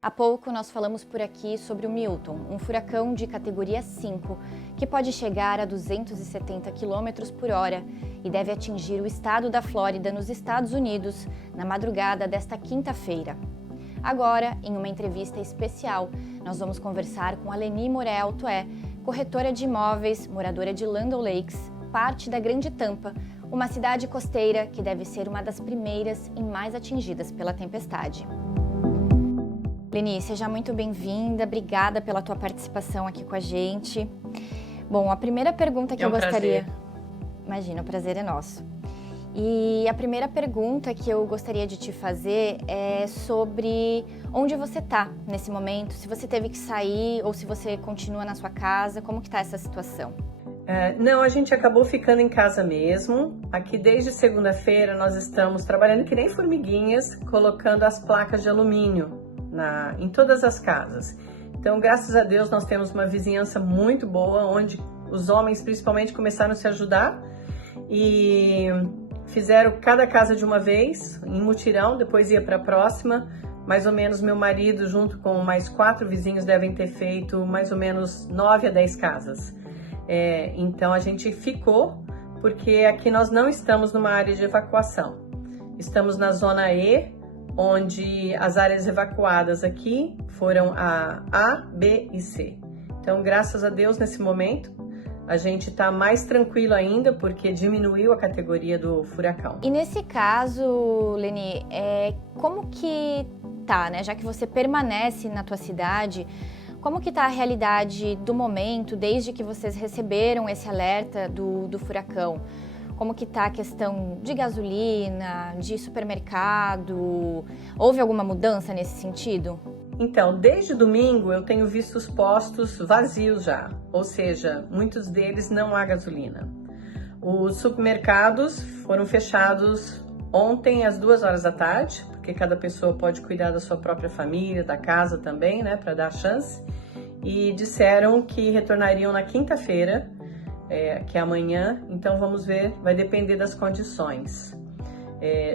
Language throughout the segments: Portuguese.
Há pouco nós falamos por aqui sobre o Milton, um furacão de categoria 5, que pode chegar a 270 km por hora e deve atingir o estado da Flórida, nos Estados Unidos, na madrugada desta quinta-feira. Agora, em uma entrevista especial, nós vamos conversar com a Leni Morel Toé, corretora de imóveis, moradora de Land O'Lakes, parte da Grande Tampa, uma cidade costeira que deve ser uma das primeiras e mais atingidas pela tempestade. Leni, seja muito bem-vinda, obrigada pela tua participação aqui com a gente. Bom, a primeira pergunta que eu gostaria... Prazer. Imagina, o prazer é nosso. E a primeira pergunta que eu gostaria de te fazer é sobre onde você está nesse momento, se você teve que sair ou se você continua na sua casa, como que está essa situação? Não, a gente acabou ficando em casa mesmo. Aqui desde segunda-feira nós estamos trabalhando que nem formiguinhas, colocando as placas de alumínio em todas as casas. Então, graças a Deus, nós temos uma vizinhança muito boa, onde os homens principalmente começaram a se ajudar e fizeram cada casa de uma vez, em mutirão, depois ia para a próxima. Mais ou menos meu marido, junto com mais 4 vizinhos, devem ter feito mais ou menos 9 a 10 casas. Então a gente ficou, porque aqui nós não estamos numa área de evacuação. Estamos na zona E, onde as áreas evacuadas aqui foram A, B e C. Então, graças a Deus, nesse momento, a gente está mais tranquilo ainda, porque diminuiu a categoria do furacão. E nesse caso, Leni, como que tá, né? Já que você permanece na tua cidade, como que tá a realidade do momento, desde que vocês receberam esse alerta do furacão? Como que tá a questão de gasolina, de supermercado? Houve alguma mudança nesse sentido? Então, desde domingo eu tenho visto os postos vazios já, ou seja, muitos deles não há gasolina. Os supermercados foram fechados ontem às 2 horas da tarde, porque cada pessoa pode cuidar da sua própria família, da casa também, né, para dar chance. E disseram que retornariam na quinta-feira, que é amanhã, então vamos ver, vai depender das condições.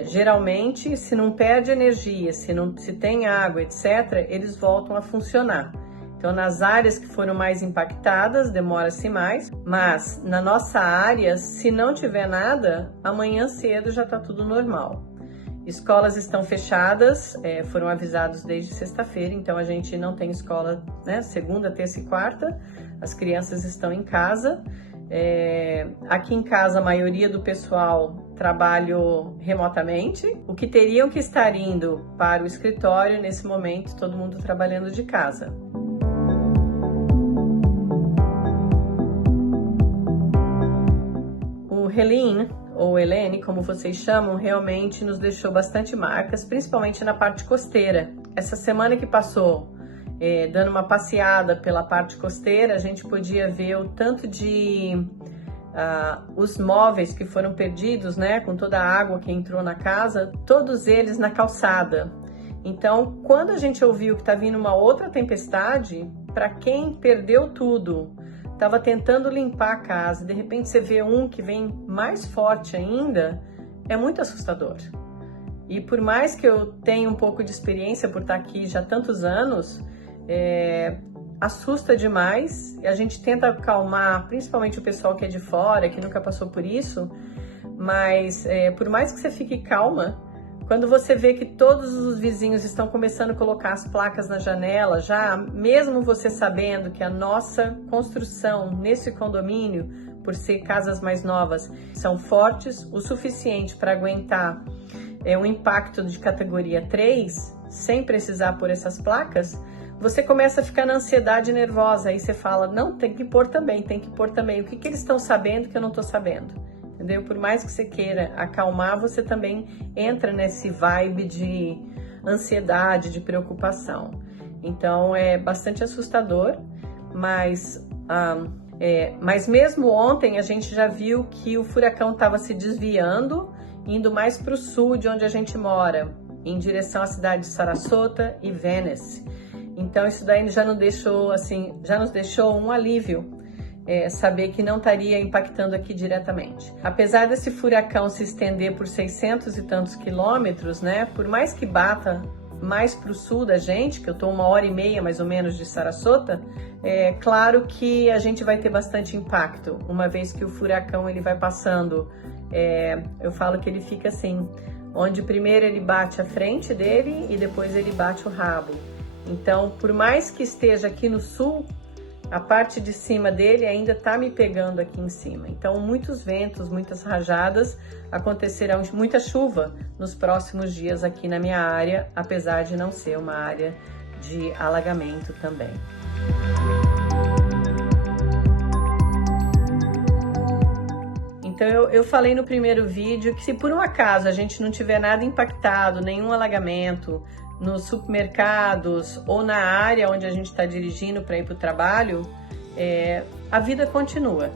Geralmente, se não perde energia, se tem água, etc., eles voltam a funcionar. Então, nas áreas que foram mais impactadas, demora-se mais, mas na nossa área, se não tiver nada, amanhã cedo já está tudo normal. Escolas estão fechadas, foram avisados desde sexta-feira, então a gente não tem escola, né, segunda, terça e quarta, as crianças estão em casa. Aqui em casa a maioria do pessoal trabalha remotamente, o que teriam que estar indo para o escritório nesse momento, todo mundo trabalhando de casa. O Helene, ou Helene, como vocês chamam, realmente nos deixou bastante marcas, principalmente na parte costeira. Essa semana que passou, dando uma passeada pela parte costeira, a gente podia ver o tanto de os móveis que foram perdidos, né, com toda a água que entrou na casa, todos eles na calçada. Então, quando a gente ouviu que está vindo uma outra tempestade, para quem perdeu tudo, estava tentando limpar a casa, de repente você vê um que vem mais forte ainda, é muito assustador. E por mais que eu tenha um pouco de experiência por estar aqui já há tantos anos, assusta demais, e a gente tenta acalmar, principalmente o pessoal que é de fora, que nunca passou por isso, mas por mais que você fique calma, quando você vê que todos os vizinhos estão começando a colocar as placas na janela, já mesmo você sabendo que a nossa construção nesse condomínio, por ser casas mais novas, são fortes o suficiente para aguentar um impacto de categoria 3, sem precisar pôr essas placas, você começa a ficar na ansiedade nervosa, aí você fala, não, tem que pôr também, o que eles estão sabendo que eu não estou sabendo? Entendeu? Por mais que você queira acalmar, você também entra nesse vibe de ansiedade, de preocupação. Então é bastante assustador, mas mesmo ontem a gente já viu que o furacão estava se desviando, indo mais para o sul de onde a gente mora, em direção à cidade de Sarasota e Venice. Então isso daí já nos deixou um alívio, saber que não estaria impactando aqui diretamente. Apesar desse furacão se estender por 600 e tantos quilômetros, né, por mais que bata mais para o sul da gente, que eu estou 1h30 mais ou menos de Sarasota, claro que a gente vai ter bastante impacto, uma vez que o furacão ele vai passando, eu falo que ele fica assim, onde primeiro ele bate a frente dele e depois ele bate o rabo. Então, por mais que esteja aqui no sul, a parte de cima dele ainda está me pegando aqui em cima. Então, muitos ventos, muitas rajadas, acontecerão muita chuva nos próximos dias aqui na minha área, apesar de não ser uma área de alagamento também. Então, eu falei no primeiro vídeo que se por um acaso a gente não tiver nada impactado, nenhum alagamento nos supermercados ou na área onde a gente está dirigindo para ir para o trabalho, a vida continua.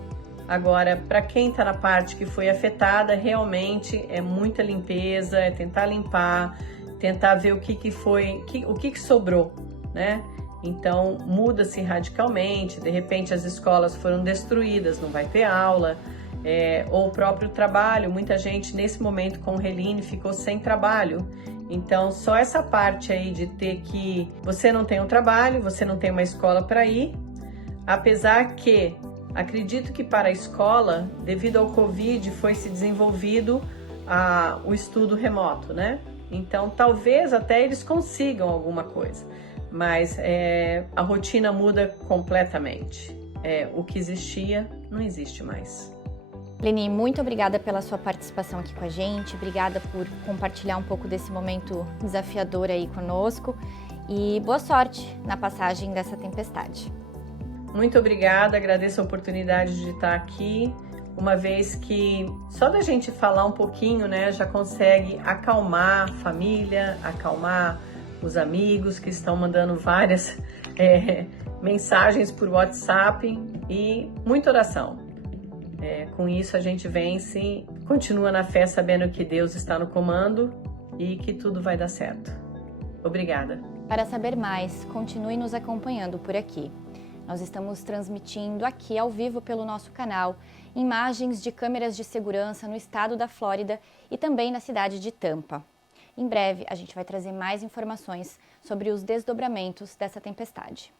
Agora, para quem está na parte que foi afetada, realmente é muita limpeza, é tentar limpar, tentar ver o que foi, o que sobrou, né? Então, muda-se radicalmente, de repente as escolas foram destruídas, não vai ter aula, ou o próprio trabalho, muita gente nesse momento com o Helene ficou sem trabalho. Então, só essa parte aí de ter que você não tem um trabalho, você não tem uma escola para ir, apesar que acredito que para a escola, devido ao Covid, foi se desenvolvido o estudo remoto, né? Então, talvez até eles consigam alguma coisa, mas a rotina muda completamente. O que existia não existe mais. Leni, muito obrigada pela sua participação aqui com a gente, obrigada por compartilhar um pouco desse momento desafiador aí conosco e boa sorte na passagem dessa tempestade. Muito obrigada, agradeço a oportunidade de estar aqui, uma vez que só da gente falar um pouquinho, né, já consegue acalmar a família, acalmar os amigos que estão mandando várias mensagens por WhatsApp e muita oração. Com isso a gente vence, continua na fé sabendo que Deus está no comando e que tudo vai dar certo. Obrigada. Para saber mais, continue nos acompanhando por aqui. Nós estamos transmitindo aqui ao vivo pelo nosso canal imagens de câmeras de segurança no estado da Flórida e também na cidade de Tampa. Em breve a gente vai trazer mais informações sobre os desdobramentos dessa tempestade.